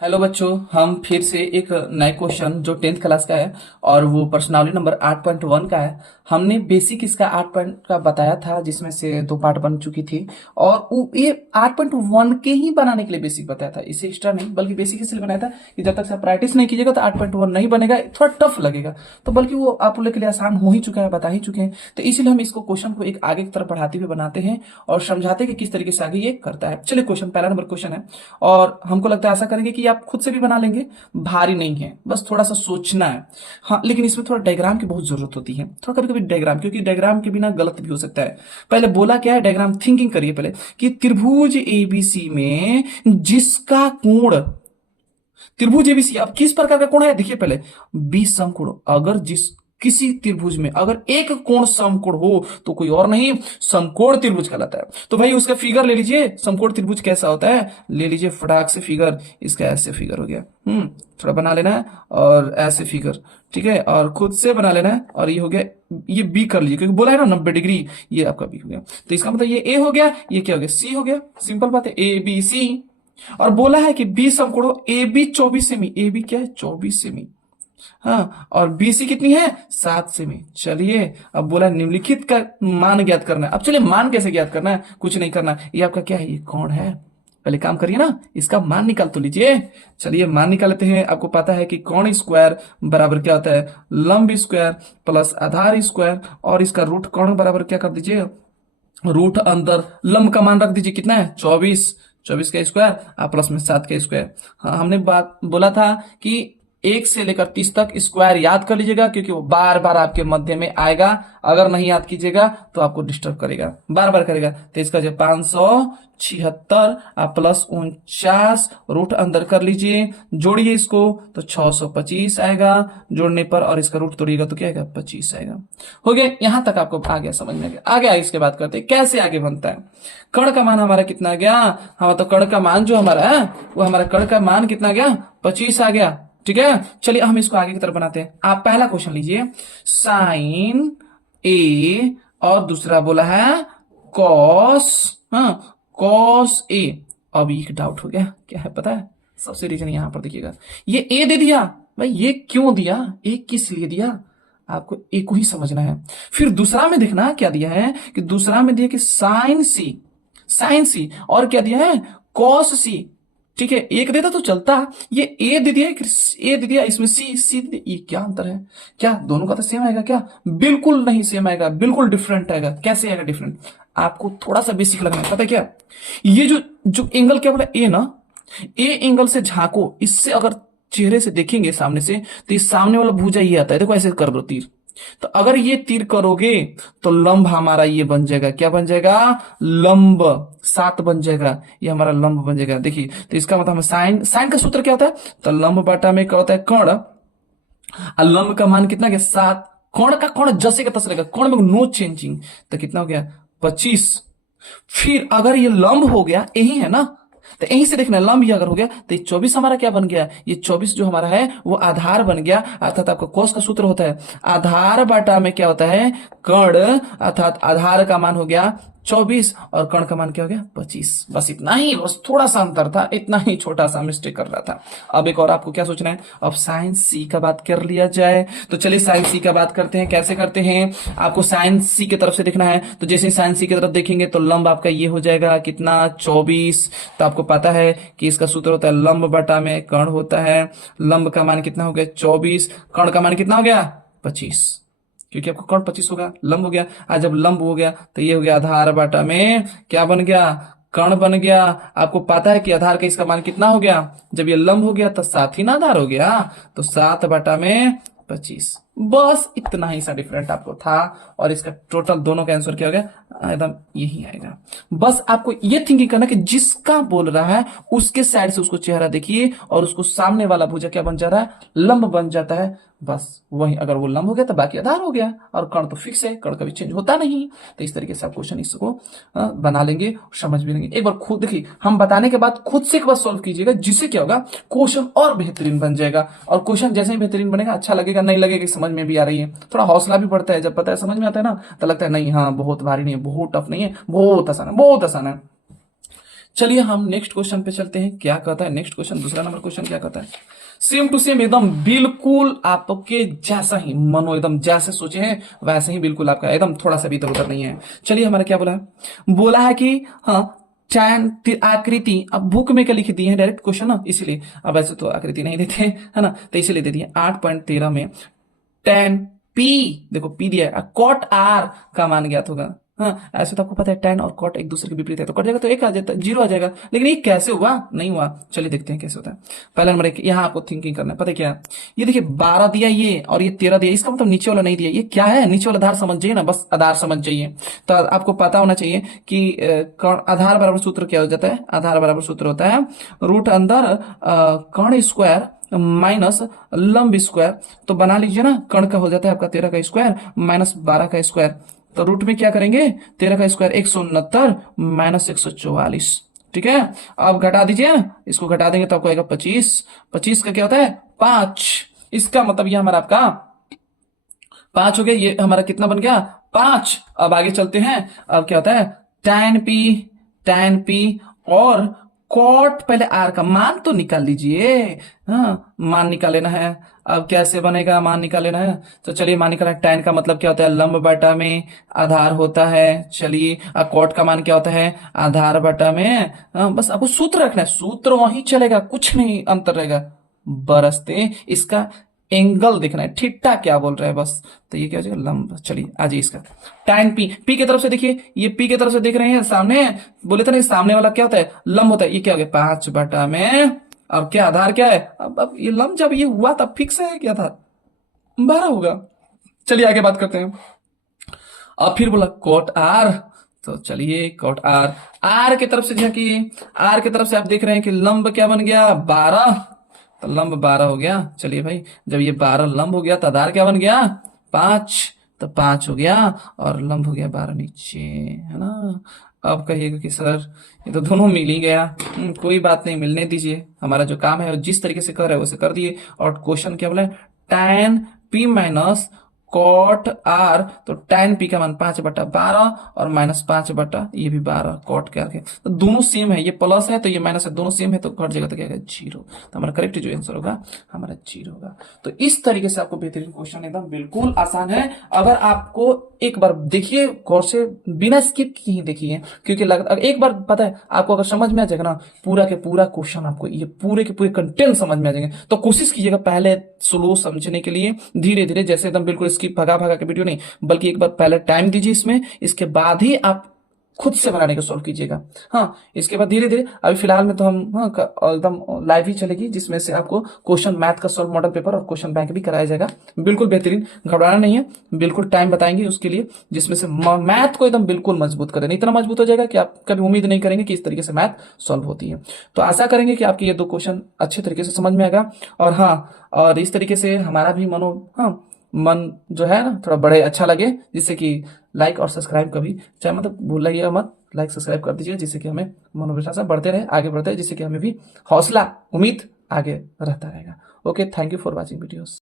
Hello बच्चों, हम फिर से एक नए क्वेश्चन जो 10th क्लास का है और वो पर्सनालिटी नंबर 8.1 का है। हमने बेसिक इसका 8 पॉइंट का बताया था जिसमें से दो पार्ट बन चुकी थी। और ये 8.1 के ही बनाने के लिए बेसिक बताया था, इसे एक्स्ट्रा नहीं बल्कि बेसिक इसलिए बनाया था कि जब तक से प्रैक्टिस नहीं कीजिएगा तो 8.1 नहीं बनेगा, थोड़ा टफ लगेगा। तो बल्कि वो आप लोग के लिए आसान हो ही चुका है, बता ही चुके हैं। तो इसीलिए हम इसको क्वेश्चन को एक आगे की तरफ बढ़ाते हुए बनाते हैं और समझाते हैं कि किस तरीके से आगे ये करता है। चलिए, क्वेश्चन पहला नंबर क्वेश्चन है और हमको लगता है ऐसा करेंगे कि आप खुद से भी बना लेंगे, भारी नहीं है, बस थोड़ा सा सोचना है। हाँ, लेकिन इसमें थोड़ा डायग्राम की बहुत जरूरत होती है, थोड़ा कभी कभी डायग्राम, क्योंकि डायग्राम के बिना गलत भी हो सकता है। पहले बोला क्या है, डायग्राम थिंकिंग करिए पहले कि त्रिभुज एबीसी में जिसका कोण, त्रिभुज एबीसी अब किस प्रकार का कोण है देखिए पहले, बी समकोण। अगर जिस किसी त्रिभुज में अगर एक कोण समकोण हो तो कोई और नहीं, समकोण त्रिभुज कहलाता है। तो भाई उसका फिगर ले लीजिए, समकोण त्रिभुज कैसा होता है, ले लीजिए फटाक से फिगर। इसका ऐसे फिगर हो गया, थोड़ा बना लेना है और ऐसे फिगर, ठीक है, और खुद से बना लेना है। और ये हो गया, ये बी कर लीजिए क्योंकि बोला है ना 90 डिग्री, ये आपका बी हो गया। तो इसका मतलब ये ए हो गया, ये क्या हो गया, सी हो गया। सिंपल बात है, ए बी सी। और बोला है कि बी समकोण ए बी 24 सेमी, ए बी क्या है 24 सेमी। हाँ, और बीसी कितनी है 7 सेमी। चलिए, अब बोला निम्नलिखित का मान ज्ञात करना है। अब चलिए, मान कैसे ज्ञात करना है, कुछ नहीं करना, ये आपका क्या है, ये कौन है। पहले काम करिए ना, इसका मान निकाल तो लीजिए। चलिए मान निकाल लेते हैं। आपको पता है कि कौण स्क्वायर बराबर क्या होता है, लंब स्क्वायर प्लस आधार स्क्वायर, और इसका रूट कौण बराबर क्या कर दीजिए, रूट अंदर लंब का मान रख दीजिए, कितना है 24, 24 का स्क्वायर आप प्लस में 7 का स्क्वायर। हाँ, हमने बात बोला था कि 1 से लेकर 30 तक स्क्वायर याद कर लीजिएगा, क्योंकि वो बार बार आपके मध्य में आएगा। अगर नहीं याद कीजिएगा तो आपको डिस्टर्ब करेगा, बार बार करेगा। तो इसका जो 576 आप प्लस 49 रूट अंदर कर लीजिए, जोड़िए इसको तो 625 आएगा जोड़ने पर, और इसका रूट तोड़िएगा तो क्या आएगा 25 आएगा। हो गया, यहां तक आपको आ गया समझ में, आगे आगे इसके बाद करते हैं कैसे आगे बनता है। कण का मान हमारा कितना आ गया, हाँ तो कण का मान जो हमारा है वो हमारा कण का मान कितना आ गया 25 आ गया। ठीक है, चलिए हम इसको आगे की तरफ बनाते हैं। आप पहला क्वेश्चन लीजिए, साइन ए और दूसरा बोला है कॉस, हाँ कॉस ए। अब एक डाउट हो गया, क्या है पता है, सबसे रीजन यहां पर देखिएगा, ये ए दे दिया, भाई ये क्यों दिया, ए किस लिए दिया, आपको ए को ही समझना है। फिर दूसरा में देखना क्या दिया है, कि दूसरा में दिया कि साइन सी, साइन सी, और क्या दिया है कॉस सी। ठीक है, एक देता तो चलता, ये ए दे दिया, ए दे दिया, इसमें सी सी दे दिया, ये क्या अंतर है, क्या दोनों का तो सेम आएगा क्या, बिल्कुल नहीं सेम आएगा, बिल्कुल डिफरेंट आएगा। कैसे आएगा डिफरेंट, आपको थोड़ा सा बेसिक लगना है, पता है क्या, ये जो जो एंगल क्या बोला ए ना, ए एंगल से झांको, इससे अगर चेहरे से देखेंगे सामने से तो ये सामने वाला भुजा ये आता है, देखो ऐसे कर दो तीर। तो अगर ये तीर करोगे तो लंब हमारा ये बन जाएगा, क्या बन जाएगा, लंब 7 बन जाएगा, ये हमारा लंब बन जाएगा। देखिए, तो इसका मतलब साइन, साइन का सूत्र क्या होता है, तो लंब बाटा में क्या होता है कर्ण, और लंब का मान कितना गया 7, कोण का कोण जैसे का तस रहेगा, कोण में नो चेंजिंग, तो कितना हो गया 25। फिर अगर ये लंब हो गया, यही है ना, तो यहीं से देखना लंब ही अगर हो गया तो ये 24 हमारा क्या बन गया, ये 24 जो हमारा है वो आधार बन गया। अर्थात आपका कोस का सूत्र होता है आधार बाटा में क्या होता है कर्ण, अर्थात आधार का मान हो गया 24 और कर्ण का मान क्या हो गया 25। बस इतना ही, बस थोड़ा सा अंतर था, इतना ही छोटा सा मिस्टेक कर रहा था। अब एक और आपको क्या सोचना है, अब साइन सी का बात कर लिया जाए। तो चलिए साइन सी का बात करते हैं, कैसे करते हैं, आपको साइन सी की तरफ से देखना है। तो जैसे साइन सी की तरफ देखेंगे तो लंब आपका ये हो जाएगा कितना 24। तो आपको पता है कि इसका सूत्र होता है लंब बटा में कर्ण होता है, लंब का मान कितना हो गया 24, कर्ण का मान कितना हो गया 25, क्योंकि आपका कर्ण 25 होगा, लंब हो गया। आज जब लंब हो गया तो ये हो गया आधार बाटा में क्या बन गया, कर्ण बन गया। आपको पता है कि आधार का इसका मान कितना हो गया, जब ये लंब हो गया तो 7 ही ना आधार हो गया, तो 7 बटा में 25। बस इतना ही सा डिफरेंट आपको था, और इसका टोटल दोनों का आंसर क्या हो गया, एकदम यही आएगा। बस आपको ये थिंकिंग करना कि जिसका बोल रहा है उसके साइड से उसको चेहरा देखिए, और उसको सामने वाला भुजा क्या बन जा रहा है, लंब बन जाता है। बस वही, अगर वो लंब हो गया तो बाकी आधार हो गया, और कर्ण तो फिक्स है, कर्ण कभी चेंज होता नहीं। तो इस तरीके से आप क्वेश्चन इसको बना लेंगे, समझ भी लेंगे। एक बार खुद देखिए, हम बताने के बाद खुद से एक बार सॉल्व कीजिएगा, जिससे क्या होगा क्वेश्चन और बेहतरीन बन जाएगा। और क्वेश्चन जैसे ही बेहतरीन बनेगा, अच्छा लगेगा, नहीं लगेगा समझ में भी आ रही है, थोड़ा हौसला भी बढ़ता है। जब पता है समझ में आता है ना, तो लगता है नहीं हाँ बहुत भारी नहीं है, बहुत टफ नहीं है, बहुत आसान है, बहुत आसान है। चलिए हम नेक्स्ट क्वेश्चन पे चलते हैं। क्या कहता है नेक्स्ट क्वेश्चन, दूसरा नंबर क्वेश्चन क्या कहता है? सेम टू सेम एकदम बिल्कुल आपके जैसा ही, मनो एकदम जैसे सोचे हैं वैसे ही बिल्कुल आपका, एकदम थोड़ा सा भी इधर उधर नहीं है। चलिए हमारा क्या बोला है, बोला है कि हाँ टैन आकृति, अब बुक में क्या लिख दी है डायरेक्ट क्वेश्चन ना, इसीलिए अब ऐसे तो आकृति नहीं देते है ना, तो इसीलिए दे दिए 8.13 में टेन पी, देखो पी दिया है, कॉट आर का मान ज्ञात होगा। हाँ ऐसे तो आपको पता है टेन और कॉट एक दूसरे के विपरीत है, तो कट जाएगा तो एक आ जाता है, जीरो आ जाएगा। लेकिन ये कैसे हुआ, नहीं हुआ। चलिए देखते हैं कैसे होता है। पहला नंबर एक, यहाँ आपको थिंकिंग करना है, पता है क्या, ये देखिए 12 दिया ये और ये 13 दिया, इसका मतलब नीचे वाला नहीं दिया, ये क्या है, नीचे वाला आधार समझ जाइए ना, बस आधार समझ जाइए। तो आपको पता होना चाहिए कि आधार बराबर सूत्र क्या हो जाता है, आधार बराबर सूत्र होता है रूट अंदर कर्ण स्क्वायर माइनस लंब स्क्वायर। तो बना लीजिए ना, कर्ण का हो जाता है आपका 13 का स्क्वायर माइनस 12 का स्क्वायर, तो रूट में क्या करेंगे 13 का स्क्वायर 169 माइनस 144, ठीक है। अब घटा दीजिए ना, इसको घटा देंगे तो आपको आएगा 25, 25 का क्या होता है 5, इसका मतलब ये हमारा आपका 5 हो गया, ये हमारा कितना बन गया 5। अब आगे चलते हैं, अब क्या होता है tan पी और कॉट, पहले आर का मान तो निकाल लीजिए, हाँ मान निकाल लेना है। अब कैसे बनेगा, मान निकाल लेना है, तो चलिए मान निकालना है। tan का मतलब क्या होता है, लंब बटा में आधार होता है। चलिए कॉट का मान क्या होता है, आधार बटा में, बस आपको सूत्र रखना है, सूत्र वही चलेगा, कुछ नहीं अंतर रहेगा। बरसते इसका एंगल देखना है, थीटा क्या बोल रहा है बस, तो ये क्या हो जाएगा लंब। चलिए आ जाइए इसका tan पी, पी की तरफ से देखिए, ये पी की तरफ से देख रहे हैं सामने, बोले थे ना सामने वाला क्या होता है लंब होता है, ये क्या हो गया 5 बटा में, अब क्या आधार क्या है, अब ये लंब जब ये हुआ तब फिक्स है क्या था 12 होगा। चलिए आगे बात करते हैं। अब फिर बोला कोट आर, तो चलिए कोट आर, आर की तरफ से झांकिए, आर की तरफ से आप देख रहे हैं कि लंब क्या बन गया 12, तो लंब 12 हो गया। चलिए भाई जब ये 12 लंब हो गया तो आधार क्या बन गया 5, तो 5 हो गया और लंब हो गया 12 नीचे, है ना। अब कहिएगा कि सर ये तो दोनों मिल ही गया, कोई बात नहीं, मिलने दीजिए, हमारा जो काम है जिस तरीके से कर रहे हैं वैसे कर दिए। और क्वेश्चन क्या बोला, tan p minus cot R, तो tan p का मान 5/12 और माइनस 5 ये भी 12 कॉट के आगे, तो दोनों सेम है, ये प्लस है तो ये माइनस है, दोनों सेम है तो कट जाएगा तो क्या है 0, तो हमारा करेक्ट जो आंसर होगा हमारा 0 होगा। तो इस तरीके से आपको बेहतरीन क्वेश्चन, एकदम बिल्कुल आसान है। अगर आपको एक बार देखिए गौर से, बिना स्किप किए देखिए, क्योंकि एक बार पता है आपको अगर समझ में आ जाएगा ना पूरा के पूरा क्वेश्चन, आपको ये पूरे के पूरे कंटेंट समझ में आ जाएंगे, तो कोशिश कीजिएगा पहले स्लो समझने के लिए, धीरे धीरे, जैसे एकदम बिल्कुल स्किप भगा भगा के वीडियो नहीं, बल्कि एक बार पहले टाइम दीजिए इसमें, इसके बाद ही आप खुद से बनाने का सॉल्व कीजिएगा। हाँ इसके बाद धीरे धीरे, अभी फिलहाल में तो हम हाँ एकदम लाइव ही चलेगी, जिसमें से आपको क्वेश्चन मैथ का सॉल्व मॉडल पेपर और क्वेश्चन बैंक भी कराया जाएगा, बिल्कुल बेहतरीन, घबराना नहीं है, बिल्कुल टाइम बताएंगे उसके लिए, जिसमें से मैथ को एकदम बिल्कुल मजबूत कर देना, इतना मजबूत हो जाएगा कि आप कभी उम्मीद नहीं करेंगे कि इस तरीके से मैथ सॉल्व होती है। तो आशा करेंगे कि आपके ये 2 क्वेश्चन अच्छे तरीके से समझ में आएगा, और हाँ और इस तरीके से हमारा भी मन जो है ना थोड़ा बढ़े, अच्छा लगे, जिससे कि लाइक और सब्सक्राइब कभी चाहे मतलब भूलिएगा मत, लाइक सब्सक्राइब कर दीजिए, जिससे कि हमें मनोविश्वास बढ़ते रहे, आगे बढ़ते रहे, जिससे कि हमें भी हौसला उम्मीद आगे रहता रहेगा। Okay, thank you for watching videos.